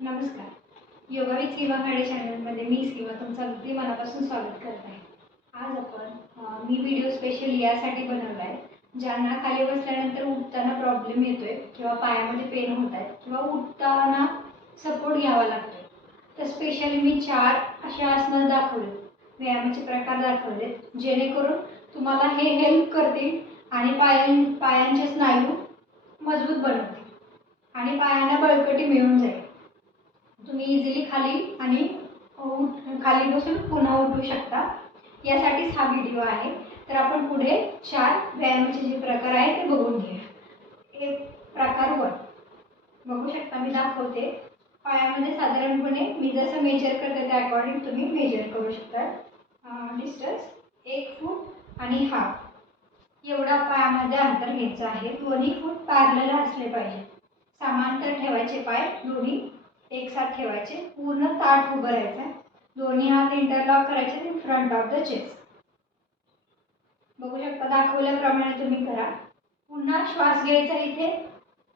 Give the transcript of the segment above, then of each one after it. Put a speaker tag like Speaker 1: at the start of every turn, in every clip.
Speaker 1: नमस्कार. Yoga with किंवा खाडे चॅनलमध्ये मी किंवा तुमचं अगदी मनापासून स्वागत करत आहे. आज आपण मी व्हिडिओ स्पेशली यासाठी बनवला आहे ज्यांना खाली बसल्यानंतर उठताना प्रॉब्लेम येतोय किंवा पायामध्ये पेन होत आहेत किंवा उठताना सपोर्ट घ्यावा लागतोय. तर स्पेशली मी चार असे आसनं दाखवले. व्यायामाचे प्रकार दाखवलेत जेणेकरून तुम्हाला हे हेल्प करतील आणि पायां पायांचे स्नायू मजबूत बनवतील आणि पायांना बळकटी मिळून जाईल. तुम्ही इझिली खाली आणि उठ खाली बसून पुन्हा उठू शकता. यासाठीच हा व्हिडिओ आहे. तर आपण पुढे चार व्यायामाचे जे प्रकार आहेत ते बघून घेऊया. एक प्रकार वन बघू शकता मी दाखवते. पायामध्ये साधारणपणे मी जसं मेजर करते त्या अकॉर्डिंग तुम्ही मेजर करू शकता. डिस्टन्स एक फूट आणि हाफ एवढा पायामध्ये अंतर घ्यायचं आहे. दोन्ही फूट पार्लर असले पाहिजे. समांतर ठेवायचे पाय दोन्ही एक साथ ठेवायचे. पूर्ण ताट उभं राहायचं. दोन्ही हात इंटरलॉक करायचे फ्रंट ऑफ द चेस्ट बघू शकता दाखवल्याप्रमाणे तुम्ही करा. पुन्हा श्वास घ्यायचा इथे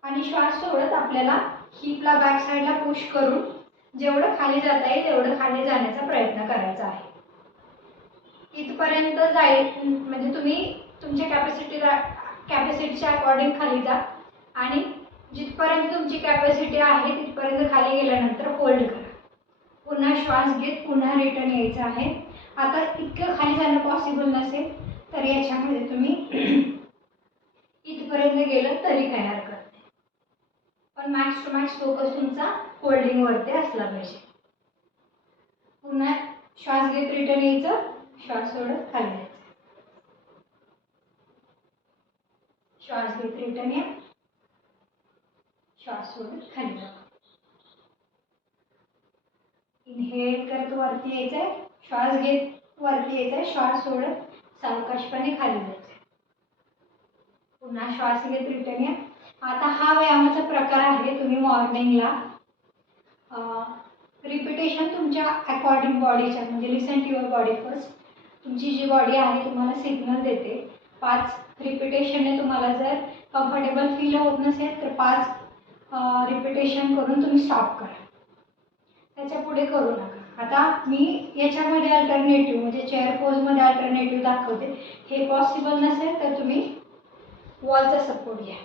Speaker 1: आणि श्वास सोडत आपल्याला हिपला बॅक साईडला पुश करून जेवढं खाली जाता येईल तेवढं खाली जाण्याचा प्रयत्न करायचा आहे. इथपर्यंत जाईल म्हणजे तुम्ही तुमच्या कॅपॅसिटी कॅपॅसिटीच्या अकॉर्डिंग खाली जा. आणि जिथपर्यंत तुमची कॅपॅसिटी आहे तिथपर्यंत खाली गेल्यानंतर होल्ड करा. पुन्हा श्वास घेत पुन्हा रिटर्न यायचं आहे. आता इतकं खाली जाणं पॉसिबल नसेल तर याच्यामध्ये तुम्ही इथपर्यंत गेलं तरी तयार हरकत नाही. पण मॅक्स टू मॅक्स फोकस तुमचा होल्डिंगवरती असला पाहिजे. पुन्हा श्वास घेत रिटर्न यायचं श्वास सोडत खाली जायचं. श्वास घेत रिटर्न या. श्वास सोडत खाली इनहेल करत वरती यायचंय. श्वास घेत वरती यायचंय. श्वास सोडत सावकाशपणे खाली जायचंय. पुन्हा श्वास घेत रिटर्न या. आता हा व्यायामाचा प्रकार आहे. तुम्ही मॉर्निंगला रिपिटेशन तुमच्या अकॉर्डिंग बॉडीच्या म्हणजे लिसन युअर बॉडी फर्स्ट तुमची जी बॉडी आहे तुम्हाला सिग्नल देते. पाच रिपिटेशनने तुम्हाला जर कम्फर्टेबल फील होत नसेल तर पाच रिपिटेशन करून तुम्ही स्टॉप करा. त्याच्या पुढे करू नका. आता मी याच्यामध्ये अल्टरनेटिव्ह म्हणजे चेअर पोजमध्ये अल्टरनेटिव्ह दाखवते. हे पॉसिबल नसेल तर तुम्ही वॉलचा सपोर्ट घ्या.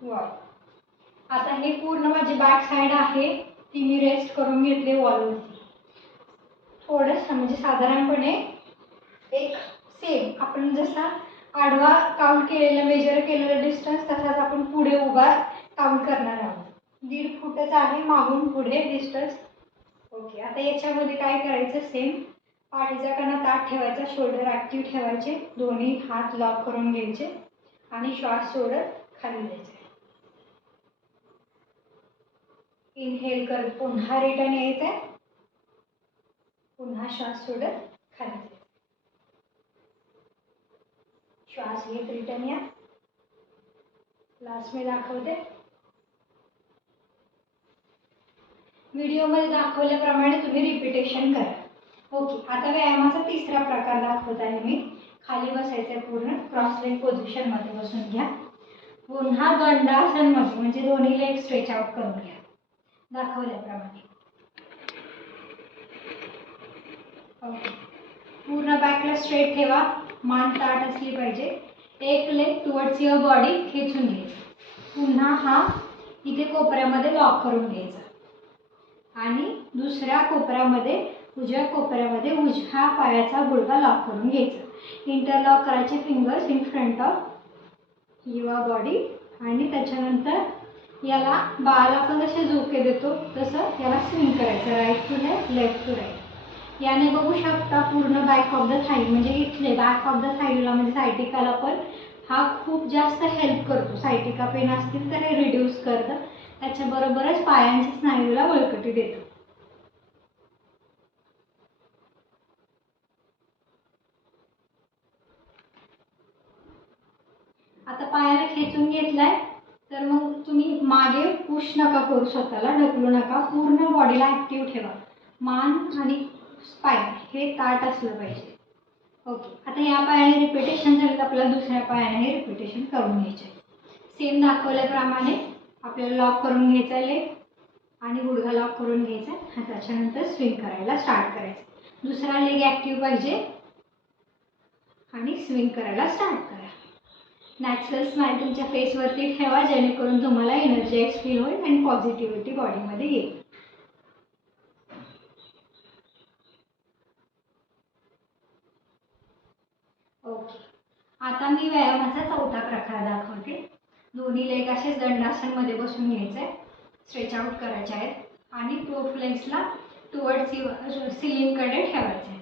Speaker 1: वॉल आता हे पूर्ण माझी बॅक साईड आहे. ती मी रेस्ट करून घेतली वॉलवरती थोडंसं म्हणजे साधारणपणे एक सेम आपण जसा आडवा काउंट केलेला मेजर केलेला डिस्टन्स तसाच आपण पुढे उभा काउंट करणार आहोत. दीड फुटच आहे मागून पुढे डिस्टन्स ओके आता याच्यामध्ये काय करायचं? सेम पाठीचा कणा ताट ठेवायचा शोल्डर ॲक्टिव्ह ठेवायचे. दोन्ही हात लॉक करून घ्यायचे आणि श्वास सोडत खाली द्यायचे. इनहेल करत पुन्हा रिटर्न यायचं आहे पुन्हा श्वास सोडत खाली जायचं श्वास घेत रिटर्न या. लास्ट मी दाखवते. व्हिडिओमध्ये दाखवल्याप्रमाणे तुम्ही रिपिटेशन करा. ओके आता व्यायामाचा तिसरा प्रकार दाखवत आहे मी. खाली बसायचं पूर्ण. क्रॉस लेग पोझिशनमध्ये बसून घ्या. पुन्हा दंडासनमध्ये म्हणजे दोन्ही लेग स्ट्रेच आउट करून घ्या. दाखवल्याप्रमाणे. ओके पूर्ण बॅकला स्ट्रेट ठेवा. मान ताट असली पाहिजे. एक लेग टुवर्ड्स युअर बॉडी खेचून घ्यायचं. पुन्हा हा इथे कोपऱ्यामध्ये लॉक करून घ्यायचा. आणि दुसऱ्या कोपऱ्यामध्ये उजव्या कोपऱ्यामध्ये उजव्या पायाचा गुडघा लॉक करून घ्यायचा. इंटरलॉक करायचे fingers in front of your body आणि त्याच्यानंतर याला बाळाला आपण जसे झोके देतो तसं याला स्विंग करायचं right to left left to right याने बघू शकता पूर्ण बॅक ऑफ द साईड म्हणजे इथले बॅक ऑफ द साईडला म्हणजे सायटिकाला पण हा खूप जास्त हेल्प करतो. सायटिका पेन असतील तर हे रिड्यूस करतं. त्याच्याबरोबरच पायांच्या स्नायूला बळकटी देतं. आता पायाला खेचून घेतलाय तर मग तुम्ही मागे पुश नका करू स्वतःला ढकलू नका. पूर्ण बॉडीला ॲक्टिव्ह ठेवा. मान आणि स्पाईन हे ताट असलं पाहिजे. ओके आता या पायाने रिपिटेशन झालं तर आपल्याला दुसऱ्या पायाने रिपिटेशन करून घ्यायचे. सेम दाखवल्याप्रमाणे आपल्याला लॉक करून घ्यायचं आहे. आणि गुडघा लॉक करून घ्यायचा आणि त्याच्यानंतर स्विंग करायला स्टार्ट करायचं दुसरा लेग ॲक्टिव्ह पाहिजे. आणि स्विंग करायला स्टार्ट करा. नॅचरल स्माईल तुमच्या फेसवरती ठेवा जेणेकरून तुम्हाला एनर्जाईज फील होईल आणि पॉझिटिव्हिटी बॉडीमध्ये येईल. ओके आता मी व्यायामाचा चौथा प्रकार दाखवते. दोन्ही लेग असेच दंडासनमध्ये बसून घ्यायचं. आहे स्ट्रेच आउट करायचे आहेत. आणि प्रोफ लेग्सला टुवर्ड सी सिलिंगकडे ठेवायचे आहे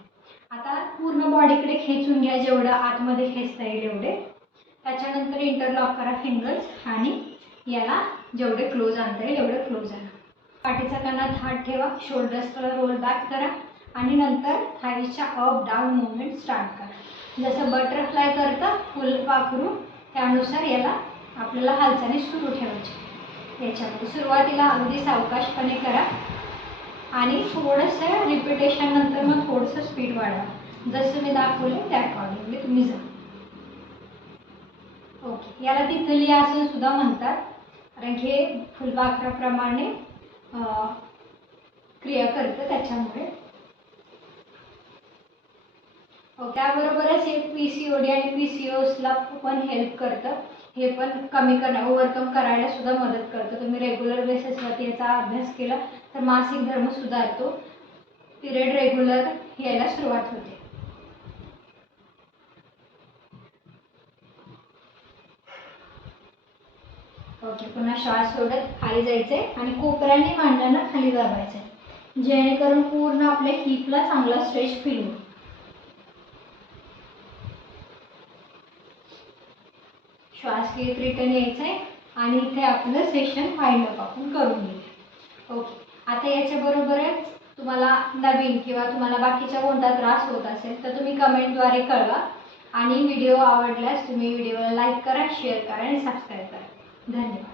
Speaker 1: आता पूर्ण बॉडीकडे खेचून घ्या जेवढं आतमध्ये खेचता येईल एवढे. त्याच्यानंतर इंटरलॉक करा फिंगर्स आणि याला जेवढे क्लोज आणता येईल एवढे क्लोज आणा पाठीचा कानात हात ठेवा शोल्डर्सला रोल बॅक करा आणि नंतर थाईच्या अप डाऊन मुवमेंट स्टार्ट करा. जसं बटरफ्लाय करतं फुल पाखरू त्यानुसार याला आपल्याला हालचाली सुरू ठेवायची. याच्यामध्ये. सुरुवातीला अगदी सावकाशपणे करा आणि थोडंसं रिपिटेशन नंतर मग थोडंसं स्पीड वाढवा. जसं मी दाखवलं त्या अकॉर्डिंगली तुम्ही जा. ओके याला तिथली आसन सुद्धा म्हणतात. कारण की हे फुलपाखराप्रमाणे क्रिया करतं त्याच्यामुळे. त्याबरोबरच हे पी सी ओ डी आणि पी सी ओसला पण हेल्प करतं. हे पण कमी करणं ओव्हरकम करायला सुद्धा मदत करतो. तुम्ही रेग्युलर बेसिसवरती याचा अभ्यास केला तर मासिक धर्म सुधारतो. पिरियड रेग्युलर यायला सुरुवात होते. ओके पुन्हा श्वास सोडत खाली जायचे आणि कोपऱ्याने मांडल्यानं खाली दाबायचे जेणेकरून पूर्ण आपल्या हिपला चांगला स्ट्रेच फील होईल. श्वास घेत रिटर्न यायचं आहे आणि इथे आपलं सेशन फाईंड अप आपण करून घेऊ. ओके आता याच्याबरोबरच तुम्हाला नवीन किंवा तुम्हाला बाकीचा कोणता त्रास होत असेल तर तुम्ही कमेंटद्वारे कळवा. आणि व्हिडिओ आवडल्यास तुम्ही व्हिडिओला लाईक करा शेअर करा आणि सबस्क्राईब करा. धन्यवाद.